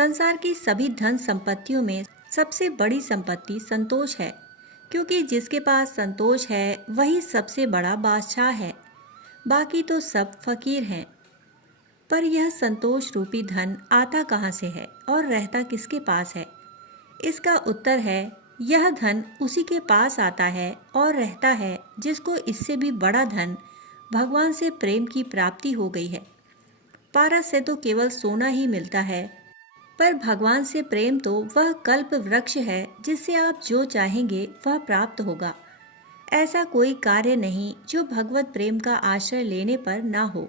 संसार की सभी धन संपत्तियों में सबसे बड़ी संपत्ति संतोष है, क्योंकि जिसके पास संतोष है वही सबसे बड़ा बादशाह है। बाकी तो सब फकीर हैं। पर यह संतोष रूपी धन आता कहाँ से है और रहता किसके पास है? इसका उत्तर है, यह धन उसी के पास आता है और रहता है जिसको इससे भी बड़ा धन भगवान से प्रेम की प्राप्ति हो गई है। पारस से तो केवल सोना ही मिलता है, पर भगवान से प्रेम तो वह कल्प वृक्ष है जिससे आप जो चाहेंगे वह प्राप्त होगा। ऐसा कोई कार्य नहीं जो भगवत प्रेम का आश्रय लेने पर ना हो।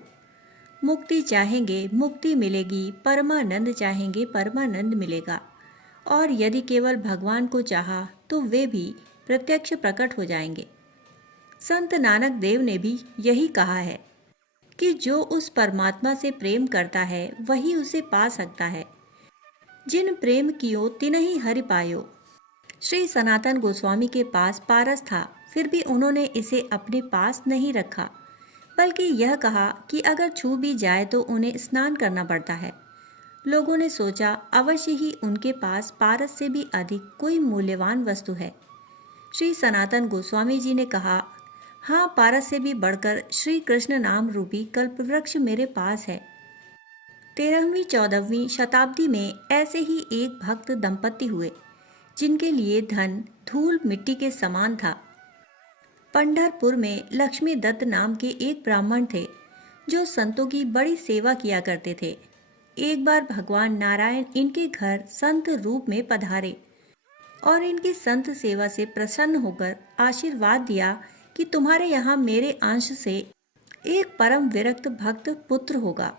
मुक्ति चाहेंगे मुक्ति मिलेगी, परमानंद चाहेंगे परमानंद मिलेगा। और यदि केवल भगवान को चाहा तो वे भी प्रत्यक्ष प्रकट हो जाएंगे। संत नानक देव ने भी यही कहा है कि जो उस परमात्मा से प्रेम करता है वही उसे पा सकता है। जिन प्रेम कियो तिनहि हरि पायो। श्री सनातन गोस्वामी के पास पारस था, फिर भी उन्होंने इसे अपने पास नहीं रखा, बल्कि यह कहा कि अगर छू भी जाए तो उन्हें स्नान करना पड़ता है। लोगों ने सोचा अवश्य ही उनके पास पारस से भी अधिक कोई मूल्यवान वस्तु है। श्री सनातन गोस्वामी जी ने कहा, हाँ, पारस से भी बढ़कर श्री कृष्ण नाम रूपी कल्पवृक्ष मेरे पास है। 13वीं 14वीं शताब्दी में ऐसे ही एक भक्त दंपति हुए जिनके लिए धन धूल मिट्टी के समान था। पंढरपुर में लक्ष्मी दत्त नाम के एक ब्राह्मण थे जो संतों की बड़ी सेवा किया करते थे। एक बार भगवान नारायण इनके घर संत रूप में पधारे और इनकी संत सेवा से प्रसन्न होकर आशीर्वाद दिया कि तुम्हारे यहाँ मेरे अंश से एक परम विरक्त भक्त पुत्र होगा।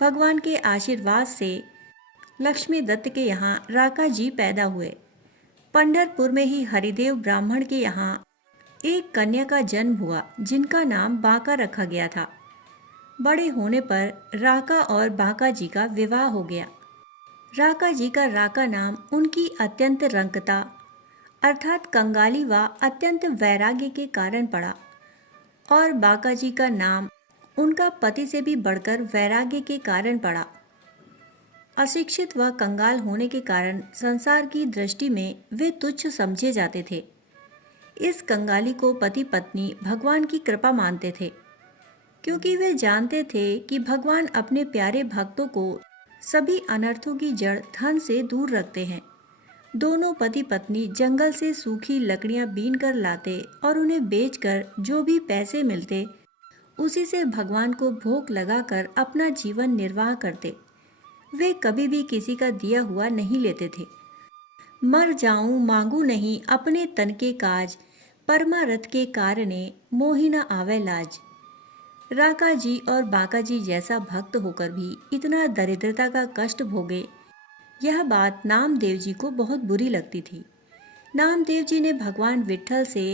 भगवान के आशीर्वाद से लक्ष्मी दत्त के यहाँ राका जी पैदा हुए। पंढरपुर में ही हरिदेव ब्राह्मण के यहाँ एक कन्या का जन्म हुआ जिनका नाम बांका रखा गया था। बड़े होने पर राका और बांका जी का विवाह हो गया। राका जी का राका नाम उनकी अत्यंत रंकता अर्थात कंगाली व अत्यंत वैराग्य के कारण पड़ा और बांका जी का नाम उनका पति से भी बढ़कर वैराग्य के कारण पड़ा। अशिक्षित व कंगाल होने के कारण संसार की दृष्टि में वे तुच्छ समझे जाते थे। इस कंगाली को पति पत्नी भगवान की कृपा मानते थे, क्योंकि वे जानते थे कि भगवान अपने प्यारे भक्तों को सभी अनर्थों की जड़ धन से दूर रखते हैं। दोनों पति पत्नी जंगल से सूखी लकड़ियां बीन कर लाते और उन्हें बेचकर जो भी पैसे मिलते उसी से भगवान को भोग लगाकर अपना जीवन निर्वाह करते। वे कभी भी किसी का दिया हुआ नहीं लेते थे। मर जाऊं मांगू नहीं अपने तन के काज, परमारथ के कारणे मोहि न आवे लाज। राका जी और बांका जी जैसा भक्त होकर भी इतना दरिद्रता का कष्ट भोगे, यह बात नामदेव जी को बहुत बुरी लगती थी। नामदेव जी ने भगवान विट्ठल से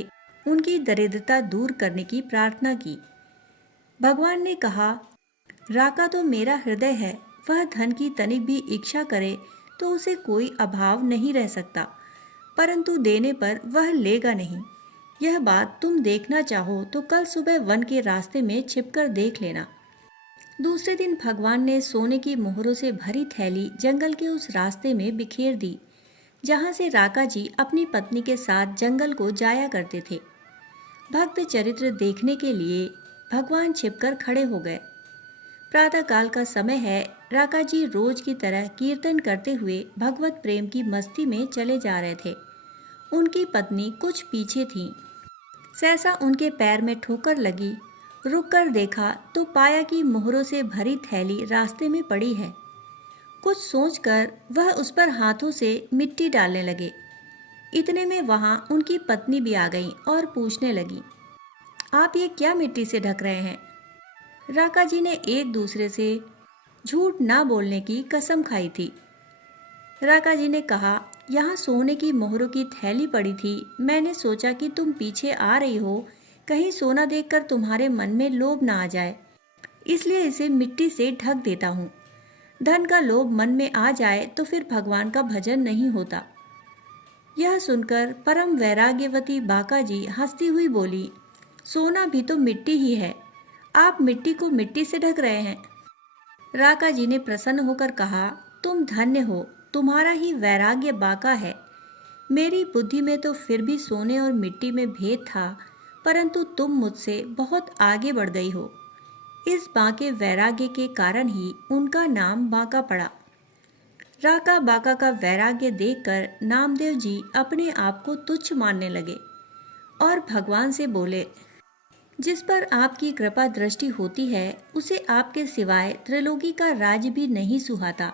उनकी दरिद्रता दूर करने की प्रार्थना की। भगवान ने कहा, राका तो मेरा हृदय है, वह धन की तनिक भी इच्छा करे तो उसे कोई अभाव नहीं रह सकता, परंतु देने पर वह लेगा नहीं। यह बात तुम देखना चाहो तो कल सुबह वन के रास्ते में छिपकर देख लेना। दूसरे दिन भगवान ने सोने की मोहरों से भरी थैली जंगल के उस रास्ते में बिखेर दी जहाँ से राका जी अपनी पत्नी के साथ जंगल को जाया करते थे। भक्त चरित्र देखने के लिए भगवान छिपकर खड़े हो गए। प्रातःकाल का समय है। राका जी रोज की तरह कीर्तन करते हुए भगवत प्रेम की मस्ती में चले जा रहे थे। उनकी पत्नी कुछ पीछे थी। सहसा उनके पैर में ठोकर लगी। रुककर देखा तो पाया कि मोहरों से भरी थैली रास्ते में पड़ी है। कुछ सोचकर वह उस पर हाथों से मिट्टी डालने लगे। इतने में वहां उनकी पत्नी भी आ गई और पूछने लगी, आप ये क्या मिट्टी से ढक रहे हैं? राका जी ने एक दूसरे से झूठ ना बोलने की कसम खाई थी। राका जी ने कहा, यहाँ सोने की मोहरों की थैली पड़ी थी। मैंने सोचा कि तुम पीछे आ रही हो, कहीं सोना देखकर तुम्हारे मन में लोभ ना आ जाए, इसलिए इसे मिट्टी से ढक देता हूँ। धन का लोभ मन में आ जाए तो फिर भगवान का भजन नहीं होता। यह सुनकर परम वैराग्यवती बांका जी हंसती हुई बोली, सोना भी तो मिट्टी ही है, आप मिट्टी को मिट्टी से ढक रहे हैं। राका जी ने प्रसन्न होकर कहा, तुम धन्य हो, तुम्हारा ही वैराग्य बाका है। मेरी बुद्धि में तो फिर भी सोने और मिट्टी में भेद था, परंतु तुम मुझसे बहुत आगे बढ़ गई हो। इस बाके वैराग्य के कारण ही उनका नाम बाका पड़ा। राका बाका का वैराग्य देखकर नामदेव जी अपने आप को तुच्छ मानने लगे और भगवान से बोले, जिस पर आपकी कृपा दृष्टि होती है उसे आपके सिवाय त्रिलोकी का राज्य भी नहीं सुहाता।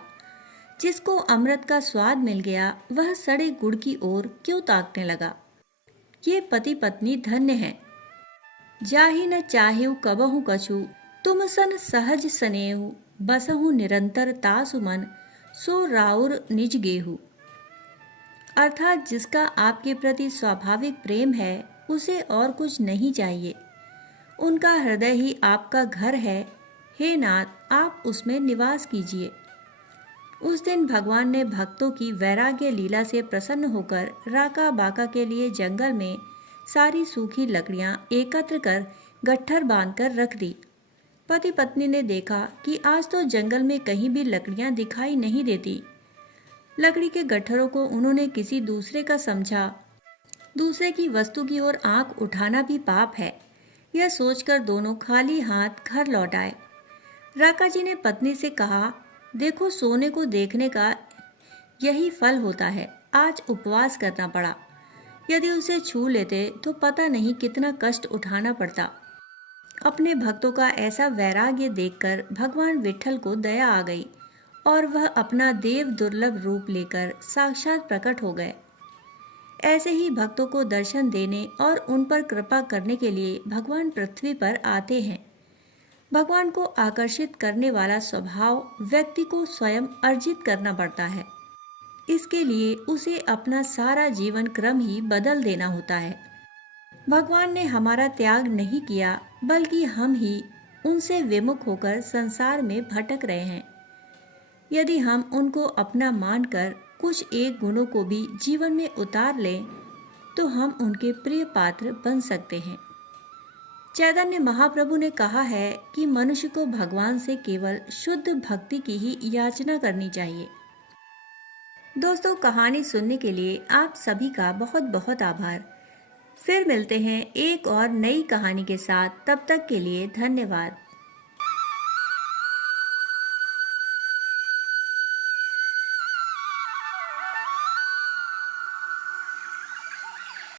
जिसको अमृत का स्वाद मिल गया वह सड़े गुड़ की ओर क्यों ताकने लगा। ये पति पत्नी धन्य हैं। जाहि न चाहेउ कबहु कछु, तुम सन सहज सनेहु, बसहु निरंतर तासु मन, सो राउर निज गेहु। अर्थात जिसका आपके प्रति स्वाभाविक प्रेम है उसे और कुछ नहीं चाहिए। उनका हृदय ही आपका घर है। हे नाथ, आप उसमें निवास कीजिए। उस दिन भगवान ने भक्तों की वैराग्य लीला से प्रसन्न होकर राका बाका के लिए जंगल में सारी सूखी लकड़ियां एकत्र कर गट्ठर बांधकर रख दी। पति पत्नी ने देखा कि आज तो जंगल में कहीं भी लकड़ियां दिखाई नहीं देती। लकड़ी के गट्ठरों को उन्होंने किसी दूसरे का समझा। दूसरे की वस्तु की ओर आंख उठाना भी पाप है। यह सोचकर दोनों खाली हाथ घर लौट आए। राका जी ने पत्नी से कहा, देखो, सोने को देखने का यही फल होता है। आज उपवास करना पड़ा। यदि उसे छू लेते तो पता नहीं कितना कष्ट उठाना पड़ता। अपने भक्तों का ऐसा वैराग्य देखकर भगवान विट्ठल को दया आ गई और वह अपना देव दुर्लभ रूप लेकर साक्षात प्रकट हो गए। ऐसे ही भक्तों को दर्शन देने और उन पर कृपा करने के लिए भगवान पृथ्वी पर आते हैं। भगवान को आकर्षित करने वाला स्वभाव व्यक्ति को स्वयं अर्जित करना पड़ता है। इसके लिए उसे अपना सारा जीवन क्रम ही बदल देना होता है। भगवान ने हमारा त्याग नहीं किया, बल्कि हम ही उनसे विमुख होकर संसार में भटक रहे हैं। यदि हम उनको अपना मानकर कुछ एक गुणों को भी जीवन में उतार लें तो हम उनके प्रिय पात्र बन सकते हैं। चैतन्य महाप्रभु ने कहा है कि मनुष्य को भगवान से केवल शुद्ध भक्ति की ही याचना करनी चाहिए। दोस्तों, कहानी सुनने के लिए आप सभी का बहुत बहुत आभार। फिर मिलते हैं एक और नई कहानी के साथ। तब तक के लिए धन्यवाद।